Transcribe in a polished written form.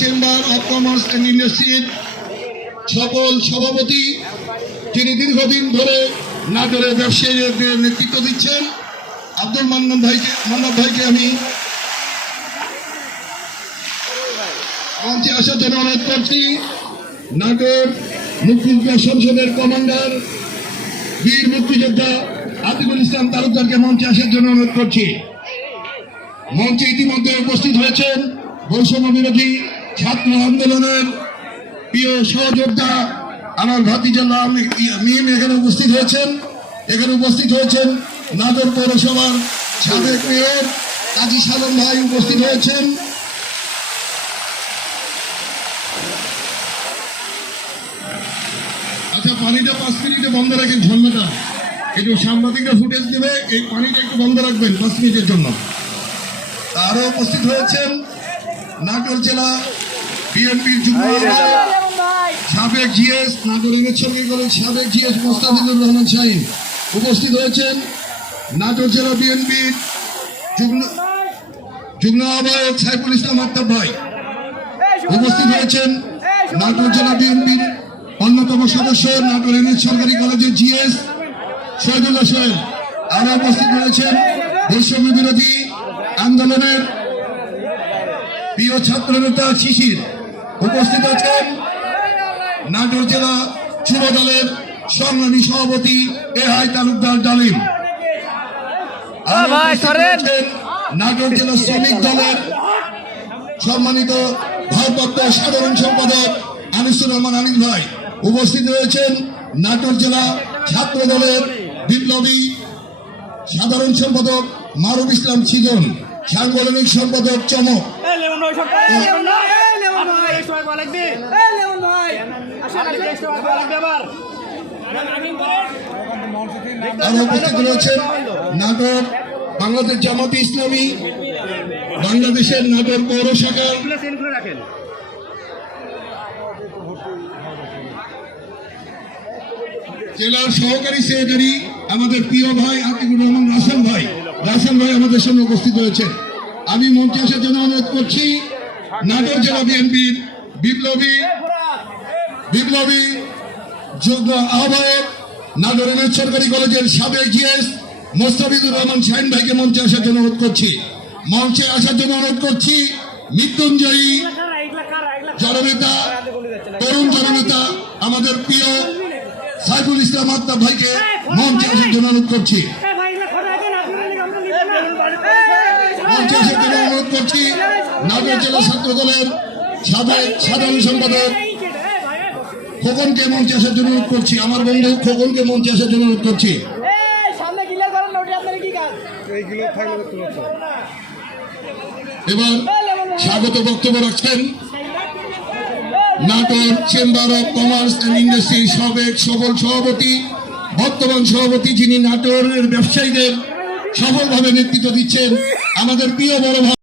Chamber of commerce and ইন্ডাস্ট্রির সকল সভাপতি, যিনি দীর্ঘদিন ধরে নাটোরের ব্যবসায়ীদের নেতৃত্ব দিচ্ছেন, আব্দুল মান্নান ভাইকে আমি মঞ্চে আসার জন্য অনুরোধ করছি। নাটোর মুক্তিযোদ্ধা সংসদের কমান্ডার বীর মুক্তিযোদ্ধা আতিকুল ইসলাম তালুকদারকে মঞ্চে আসার জন্য অনুরোধ করছি। মঞ্চে ইতিমধ্যে উপস্থিত হয়েছেন বৈষম্য বিরোধী ছাত্র আন্দোলনের প্রিয় সহযোদ্ধা আমার ভাতিজা মিম এখানে উপস্থিত হয়েছেন। নাটোর পৌরসভার সাবেক মেয়র কাজী সালম ভাই উপস্থিত হয়েছেন। আচ্ছা, পানিটা 5 মিনিটে বন্ধ রাখেন, ঝর্ণাটা একটু সাংবাদিকরা ফুটেজ দেবে, এই পানিটা একটু বন্ধ রাখবেন 5 মিনিটের জন্য। আরো উপস্থিত হয়েছেন নাটোর জেলা বিএনপির যুগ্ম সাবেক জিএস নাটোর ইমেজ সরকারি কলেজ সাবেক জিএস মোস্তাফিজুর রহমান শাহীন উপস্থিত হয়েছেন। নাটোর জেলা বিএনপির যুগ্ম আহ্বায়ক সাইফুল ইসলাম আফতাব ভাই উপস্থিত হয়েছেন। নাটোর জেলা বিএনপির অন্যতম সদস্য নাটোর ইমেজ সরকারি কলেজের জিএস শহীদুল্লাহ সোহেল আরো উপস্থিত রয়েছেন। বৈষম্য বিরোধী আন্দোলনের প্রিয় ছাত্র নেতা শিশির উপস্থিত আছেন। নাটোর জেলা যুব দলের সংগ্রামী সভাপতি এহাই তালুকদার ডালিম, নাটোর জেলা শ্রমিক দলের সম্মানিত ভারপ্রাপ্ত সাধারণ সম্পাদক আনিসুর রহমান আনিস ভাই উপস্থিত রয়েছেন। নাটোর জেলা ছাত্র দলের বিপ্লবী সাধারণ সম্পাদক মারুফ ইসলাম সিজন, সাংগঠনিক সম্পাদক চমক আরো উপস্থিত রয়েছেন। নাটোর বাংলাদেশ জামাতে ইসলামী বাংলাদেশের নাটোর পৌর শাখার জেলার সহকারী সেক্রেটারি আমাদের প্রিয় ভাই আতিকুর রহমান রাসেল ভাই আমাদের সামনে উপস্থিত হয়েছেন। আমি মঞ্চে আসার জন্য অনুরোধ করছি নাটোর জেলা বিএনপির বিপ্লবী যুগ্ম আহ্বায়ক নাটোর ইমেজ সরকারি কলেজের সাবেক জিএস মোস্তাফিজুর রহমান শাহীন ভাইকে মঞ্চে আসার জন্য অনুরোধ করছি। মৃত্যুঞ্জয়ী জননেতা, তরুণ জননেতা আমাদের প্রিয় সাইফুল ইসলাম আফতাব ভাইকে মঞ্চে আসার জন্য অনুরোধ করছি। নাটোর জেলা ছাত্র দলের সাবেক সাধারণ সম্পাদক খোকনকে মঞ্চে আসার জন্য অনুরোধ করছি। আমার বন্ধু খোকনকে মঞ্চে আসার জন্য অনুরোধ করছি। এবার স্বাগত বক্তব্য রাখছেন Natore chamber of commerce and ইন্ডাস্ট্রির সাবেক সফল সভাপতি, বর্তমান সভাপতি, যিনি নাটোরের ব্যবসায়ীদের সফলভাবে নেতৃত্ব দিচ্ছেন, আমাদের প্রিয় বড় ভাই